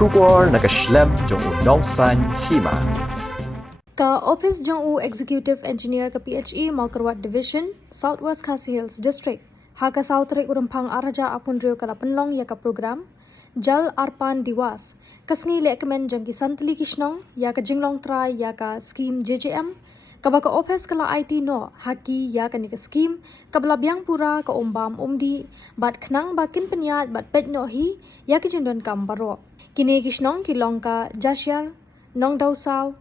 Shubor nakaslem jong unongsan hima. Ka Office Jong Executive Engineer ka PHE Malkarwat Division, Southwest Khasi Hills District. Haka Southrik Urumpang Araja Apundrio ka Lapenlong ya ka program. Jal Arpan Diwas. Kasngi lekmen jong ki Santli Kishnong ya ka Jinglong Try ya ka scheme JJM. Kabaka Office kala IT no haki ya ka ni ka scheme kabla biang pura ka umbam umdi bat khnang bakin penyat bat pet no hi ya ki jindon kam baro. Kini Kishnong ki longka Jasyar Nong Dausau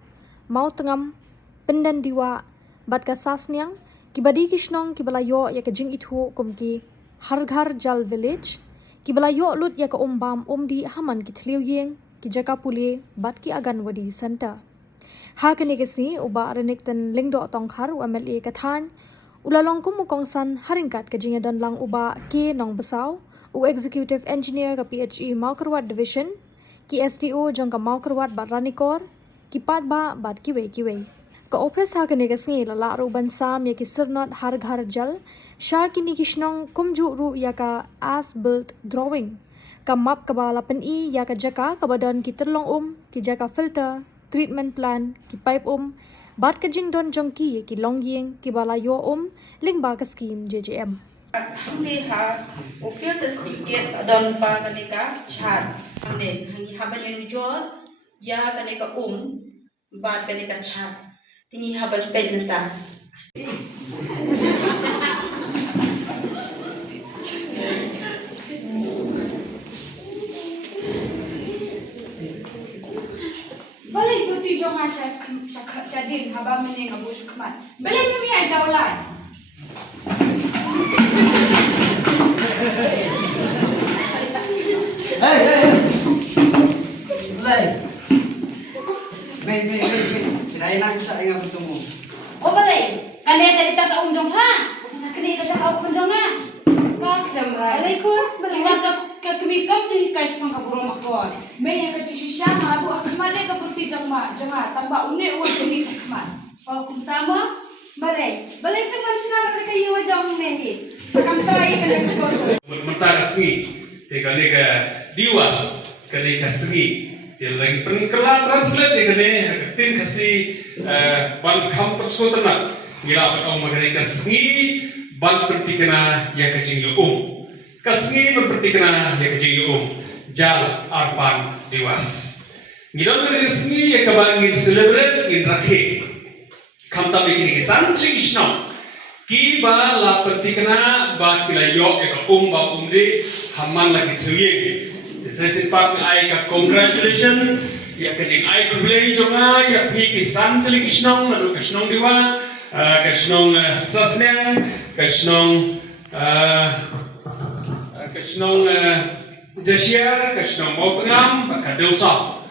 Mau tengam pendan diwa bat ka sasnyang kibadi Kishnong kibalayo ya ka jing ithu kumki Harghar Jal Village kibalayo lut ya ka umbam umdi haman ki thliu yeng ki jaka puli bat ki Aganwadi Center. Ha kani kasi uba renik tan lingdo tongkhar UMLA kathan ulalong kumukong san haringkat ka jingadan lang uba ki nong besau u Executive Engineer ka PHE Malkarwat Division ki STO jong ka Malkarwat bat Ranikor kipat ba bat kiwe. Ka office ha kani kasi lala ruban sam ya ki sirnot Harghar Jal sha kini Kishnong kumju ru ya ka as built drawing ka map ka bala pen I ya ka jaka ka badan ki terlong ki jaka filter treatment plan ki pipe bat ka jingdon jong ki ki longyeng ki bala yo ling ba ka scheme JJM. Hamne ha office certificate adon pa kanika chat hamne hangi haban yang jor ya kanika bat kanika chat tingi haban pet nata Balai putih jonga syadin haba mene ngabu shukman. Balai nyumi ai daulan. Hey. Balai. Wait. Sinai nang sa inga bertemu. Oh balai, kali tadi tak jong ha. Pasal kini kasar kau kunjong na. Kau kelamrai. Balai ko, balai mata kekemikam tu kai sepang kaburo makon. Me yang kecil shisha ma abu akmane ka putih jonga tambah une uang kini akman. Oh kuntama, balai kan manusia mereka yang wajah mendi. Sakam trai kan aku kau. Mentara seni, kali ke diwas, kali ke seni. Jadi lagi penkelah translate kali tin kasi ban kam persutana. Gila apa mengenai ke seni ban pertikana ya kecing yo Kasngi berpertikana ya kecing yo Jal Arpan Diwas. Gila mengenai seni ya kabangin celebrate in rakhe. Kamta begini kisan Kishnong. Kiba la pertikana ba kilayo eka ba umde haman lagi tuyeng. Saya sempat ai ka congratulations ya kajing ai kublei jonga ya pi kisan Kishnong lalu Kishnong diwa Kishnong sasnyang Kishnong Jasyar Kishnong Motengam ba kadausa.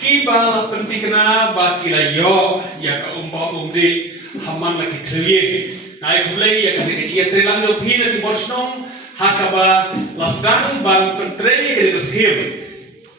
Kiba la pertikana ba kilayo ya ka umde haman lagi tuyeng. Ai kublei ya kan dia trelang do pina di Bosnong hakaba lasdang ban pentrei dari skim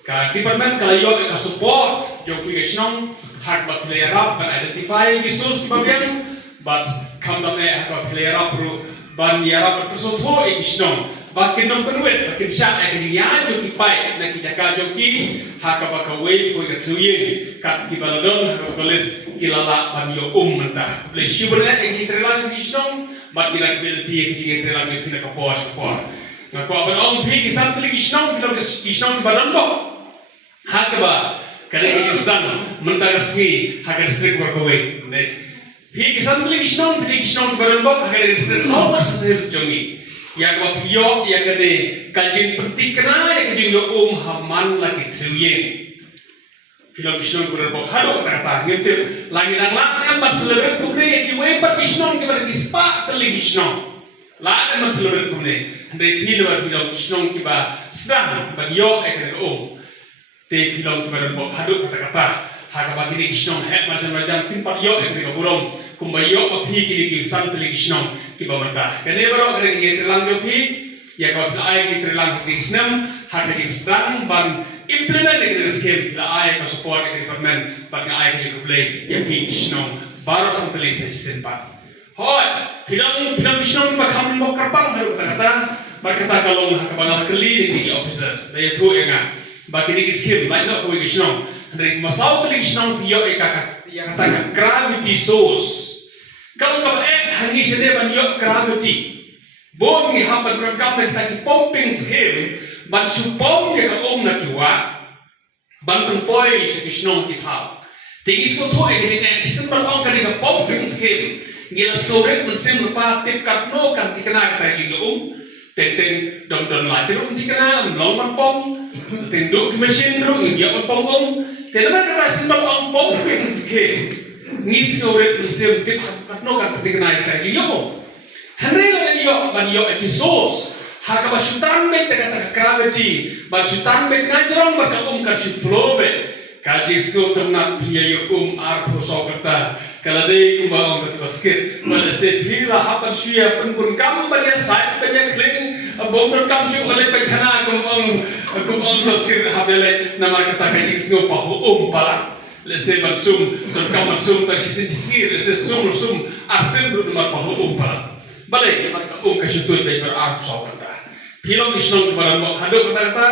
ka department kalayo ka support jo kuisnong hak ba player up ban identify isus bagian but kamda me hak player up ru ban yara bertusut ho isnong bakin nom perwet bakin syak ka jiya jo kipai na kijaka jo ki hakaba ka wei ko ka tuye kat ki baladon hak tulis kilala ban yo mentah le shibra ki trelang isnong bat kita kebel tiye kecing terang kita kapor. Ngaku apa orang pi kisan teli Kishnong kita Kishnong badan bo. Hakaba kali Kishnong mentara sini hakar distrik berkowe. Pi kisan teli Kishnong badan bo hakar distrik sama sesuatu jongi. Yang wapiyo yang kene kajin penting kena yang kajin yo haman lagi kriuye. Film Kishnong badan bo halo kata ngintip langit lang empat seluruh pukre yang kiwe empat Kishnong kita kispa teli Kishnong. La ada masalah berkumne. Dari film Kishnong kiba sedang bagyo ekor Te film kiba dan haduk kata-kata. Hakaba kini Kishnong hek macam-macam timpat yo ekor burung. Kumbayo api kini kisan teli Kishnong kiba mentah. Kene baru kene kini terlang jopi. Ya kalau kita ayat kita terlang Kishnong hak kita sedang ban implement ekor skim kita ayat ke support ekor department. Ban ayat kita play ya Kishnong baru sampai sistem pat. Hoi, film Kishnong bakal membok kapal baru kata berkata kalau hakabangal keli di officer, daya tu enga. bagi ni skim lain nak kau kisnong dari masau tu kisnong yo yang kata gravity source kalau kau hari ini ban yo gravity bon ni hapan program kita pumping scheme ban supong ya ka na kiwa ban poi sa kisnong kita tingis ko to e sistem ban on ka pumping scheme gila storage mesin lepas tip katno kan dikena kita jinggung tenteng don lah terus dikena long pom tenduk mesin terus dia pom teman kata sistem on pumping scheme ni storage mesin tip katno kan dikena kita jinggung Henry yo ban yo episodes haga basutan me teka gravity basutan me ngajrong baka kan si flow be kaji sko tena pia yo ar proso kata kala dei kumba on basket mala se phira hapan suya penpun kam banya side banya clean bomber kam su kale pe khana kum on basket habele nama kata kaji sko pa para lese bansum kam bansum tak sisir lese sum arsen nama pa para balai yang mereka kasih tuh paper art soal kata. Film isnong kepada mau hado kata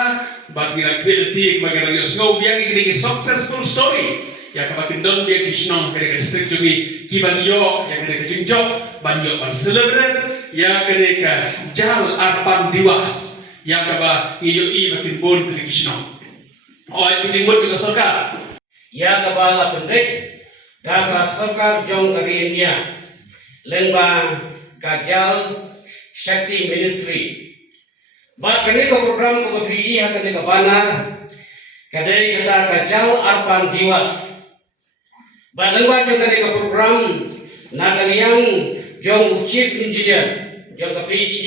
bat ngira creative magana yo snow biang ini successful story ya kapatin don biang isnong kene district jungi kiban yo yang kene jingjok ban yo ban celebrate ya kene ka jal arpan diwas ya kaba iyo i batin bon isnong oh itu jingbot juga soka ya kaba la pendek da soka jong kari India lengba Kajal Shakti Ministry. Ba kene ko program ko BPI ha kene ka banar kadai kata Kajal Arpan Diwas. Ba lengwa jo kene ka program nagaliang jong chief engineer jong ka PhD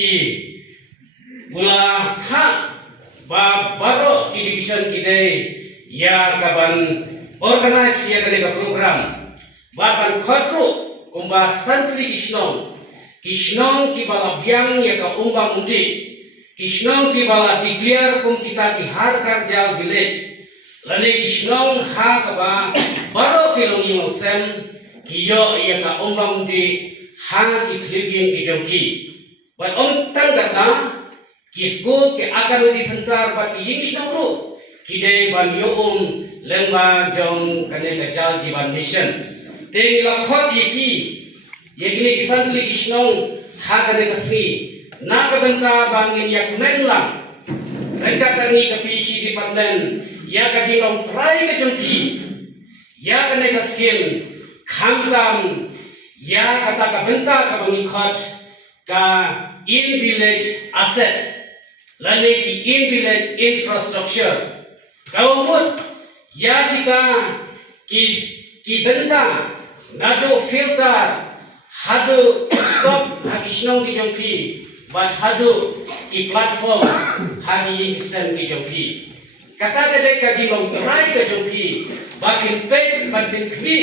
mula kha ba baro ki division kidai ya kaban organize ya kene ka program ba ban khotru kumba santli Kishnong ki bala biang ya ka umba mundi. Kishnong ki bala declare kum kita ki har karjal village. Lane Kishnong ha ka ba baro ki long yung sem ki yo ya ka umba mundi ha ki thlibing ki jongki. Ba om tang kata ki school ki akan di sentar ba ki Kishnong ru ki de ban yo lengba jong kane ka jal jiban mission. Te lakhot yeki Yekili kisantli kisnong hagane kasi nakabenta bangin yakumen lang mereka kani kapisi di patlen ya kajilong try ka jongki ya kane kaskin kamkam ya kata kabenta ka bangikot ka in village asset lane ki in village infrastructure kawmut ya kita ki benta nado filter hadu top hagisnong ki jongpi but hadu ki platform hagi sen ki jongpi kata kadai kaji long try ka jongpi bakin pet bakin kbi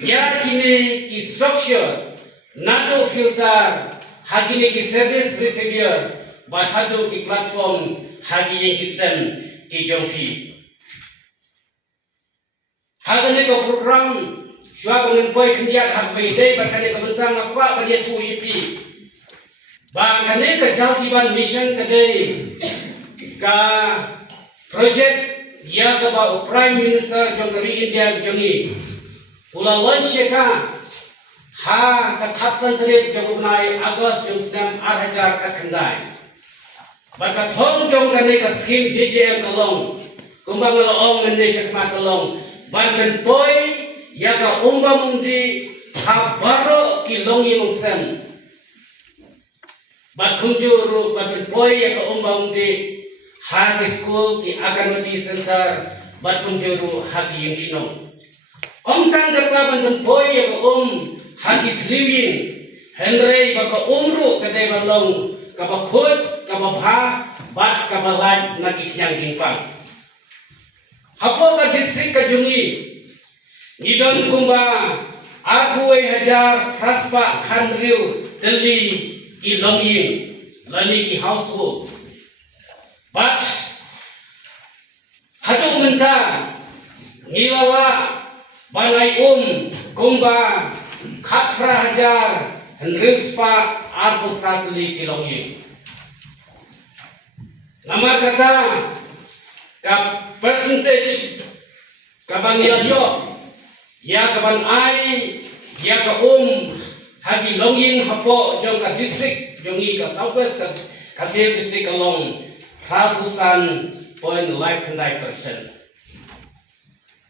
ya kini ki structure nado filter hagi ni ki service receiver but hadu ki platform hagi sen ki jongpi hagane ko program Shua bangun boy kendiat hak bede bakane kebentang makwa bagi tu shipi. Bakane ke jauh mission kedai ka project ya ke ba Prime Minister jongkari India jongi. Pula launch ka ha ka khasan tret jobnai August jong sedang 8,000 ka kendai. Baka thong jongkane ka scheme JJM kalong. Kumbang long mende syakma kalong. Ban boy ya ka umba mundi habaro ki longi mungsem ba kunjuru ba boy ya ka umba mundi ha ki school ki aganwadi center ba kunjuru ha ki yingshno tan kata ban boy ya ka ha ki thlivin henry ba ka umru ka dai balong ka ba khut ka ba bha ba ka ba lat na ki khyang jingpang hapo ka district ka jungi Nidon kumba aku 1,000 praspa khandriu Delhi ki longyin lani ki household but hadu menta ngilala bangai kumba khatra hajar hendrispa arbu pratli ki longyin nama kata ka percentage kaban yo ya kaban ai ya ka hagi longing hapo jong ka district jongi ka southwest ka sel district along Prabusan 0.9%.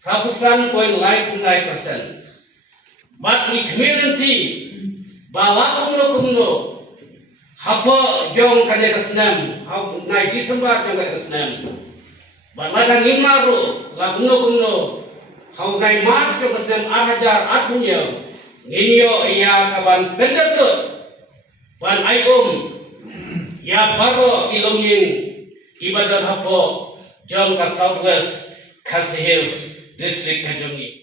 Prabusan 0.9%. But ni community balakumno hapo jong kane kasnam hau nai December jong kane kasnam. Baladang imaru lakumno hau nai March jong kasnam 8,000 Ninyo iya kaban penderdut ban ai ya paro kilonging ibadah hapo jong ka southwest Khasi Hills district ka jongi.